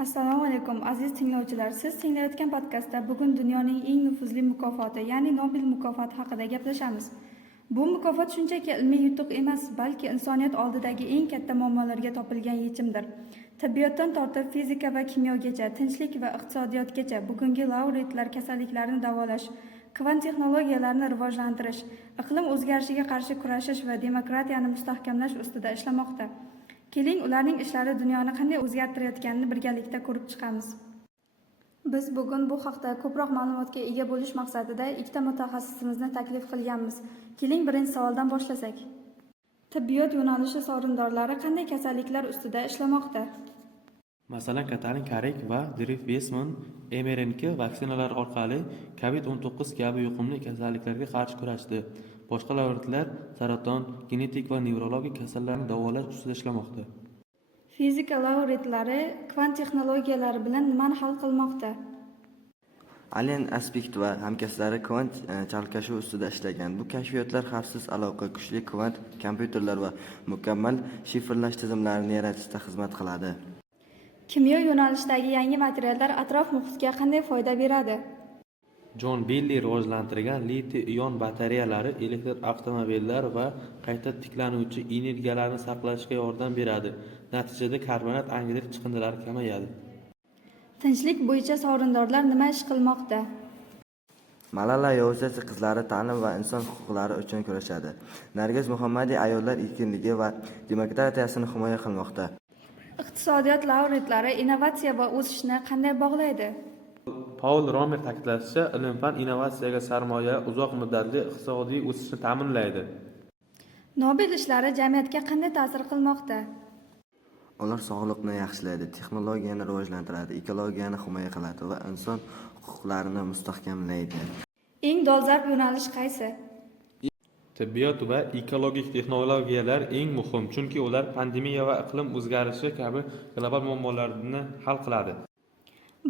Assalomu alaykum aziz tinglovchilar. Siz tinglayotgan podkastda bugun dunyoning eng nufuzli mukofoti, ya'ni Nobel mukofoti haqida gaplashamiz. Bu mukofot shunchaki ilmiy yutuq emas, balki insoniyat oldidagi eng katta muammolarga topilgan yechimdir. Tibbiyotdan tortib fizika va kimyogacha, tinchlik va iqtisodiyotgacha bugungi laureatlar kasalliklarni davolash, kvant texnologiyalarini rivojlantirish, iqlim o'zgarishiga qarshi kurashish va demokratiyani mustahkamlash ustida ishlamoqda. Keling, ularning ishlari dunyoni qanday o'zgartirayotganini birgalikda ko'rib chiqamiz. Biz bugun bu haqda ko'proq ma'lumotga ega bo'lish maqsadida ikkita mutaxassisimizni taklif qilganmiz. Keling, birinchi savoldan boshlasak. Tibbiyot yo'nalishi sovrindorlari qanday kasalliklar ustida ishlamoqda? Masalan, Katalin Karrik va Drew Weissman mRNA vaksinalari orqali COVID-19 kabi yuqumli kasalliklarga qarshi kurashdi. Boshqa laureatlar saraton, genetik va nevrologik kasallarni davolash ustida ishlamoqda. Fizika laureatlari kvant texnologiyalari bilan nimani hal qilmoqda? Alan Aspect va hamkasblari kvant chalkashuvi ustida ishlagan. Bu kashfiyotlar xavfsiz aloqa, kuchli kvant kompyuterlar va mukammal shifrlash tizimlarini yaratishda xizmat qiladi. Kimyo yo'nalishidagi yangi materiallar atrof muhitga qanday foyda beradi? John Billy rivojlantirgan litiy-ion batareyalari elektr avtomobillar va qayta tiklanuvchi energiyalarni saqlashga yordam beradi. Natijada karbonat angidrid chiqindilari kamayadi. Tinchlik bo'yicha sovrindorlar nima ish qilmoqda? Malala Yousafzai qizlari ta'lim va inson huquqlari uchun kurashadi. Nargiz Muhammadiy ayollar erkinligi va demokratiyasini himoya qilmoqda. Iqtisodiyot laureatlari innovatsiya va o'sishni qanday bog'laydi? Paul Romer ta'kidlashicha, ilm-fan innovatsiyaga sarmoya uzoq muddatli iqtisodiy o'sishni ta'minlaydi. Nobel ishlari jamiyatga qanday ta'sir qilmoqda? Ular sog'liqni yaxshilaydi, texnologiyani rivojlantiradi, ekologiyani himoya qiladi va inson huquqlarini mustahkamlaydi. Eng dolzarb yo'nalish qaysi? Tibbiyot va ekologik texnologiyalar eng muhim, chunki ular pandemiya va iqlim o'zgarishi kabi global muammolarni hal qiladi.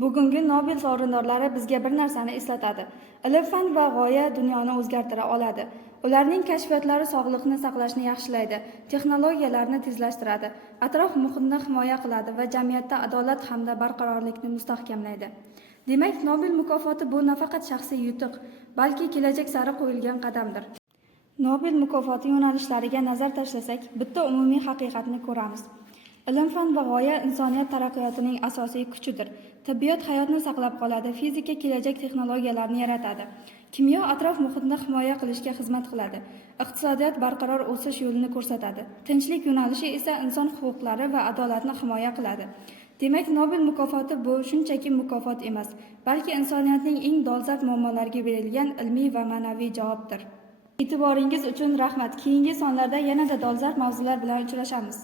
Bugungi Nobel sovrindorlari bizga bir narsani eslatadi. Ilm-fan va g'oya dunyoni o'zgartira oladi. Ularning kashfiyotlari sog'liqni saqlashni yaxshilaydi, texnologiyalarni tezlashtiradi, atrof muhitni himoya qiladi va jamiyatda adolat hamda barqarorlikni mustahkamlaydi. Demak, Nobel mukofoti bu nafaqat shaxsiy yutuq, balki kelajak sari qo'yilgan qadamdir. Nobel mukofoti yo'nalishlariga nazar tashlasak, bitta umumiy haqiqatni ko'ramiz. Ilm-fan va g'oya insoniyat taraqqiyotining asosiy kuchidir. Tibbiyot hayotni saqlab qoladi, fizika kelajak texnologiyalarni yaratadi. Kimyo atrof muhitni himoya qilishga xizmat qiladi. Iqtisodiyot barqaror o'sish yo'lini ko'rsatadi. Tinchlik yo'nalishi esa inson huquqlari va adolatni himoya qiladi. Demak, Nobel mukofoti bu shunchaki mukofot emas, balki insoniyatning eng dolzarb muammolariga berilgan ilmiy va ma'naviy javobdir. E'tiboringiz uchun rahmat. Keyingi sonlarda yanada dolzarb mavzular bilan uchrashamiz.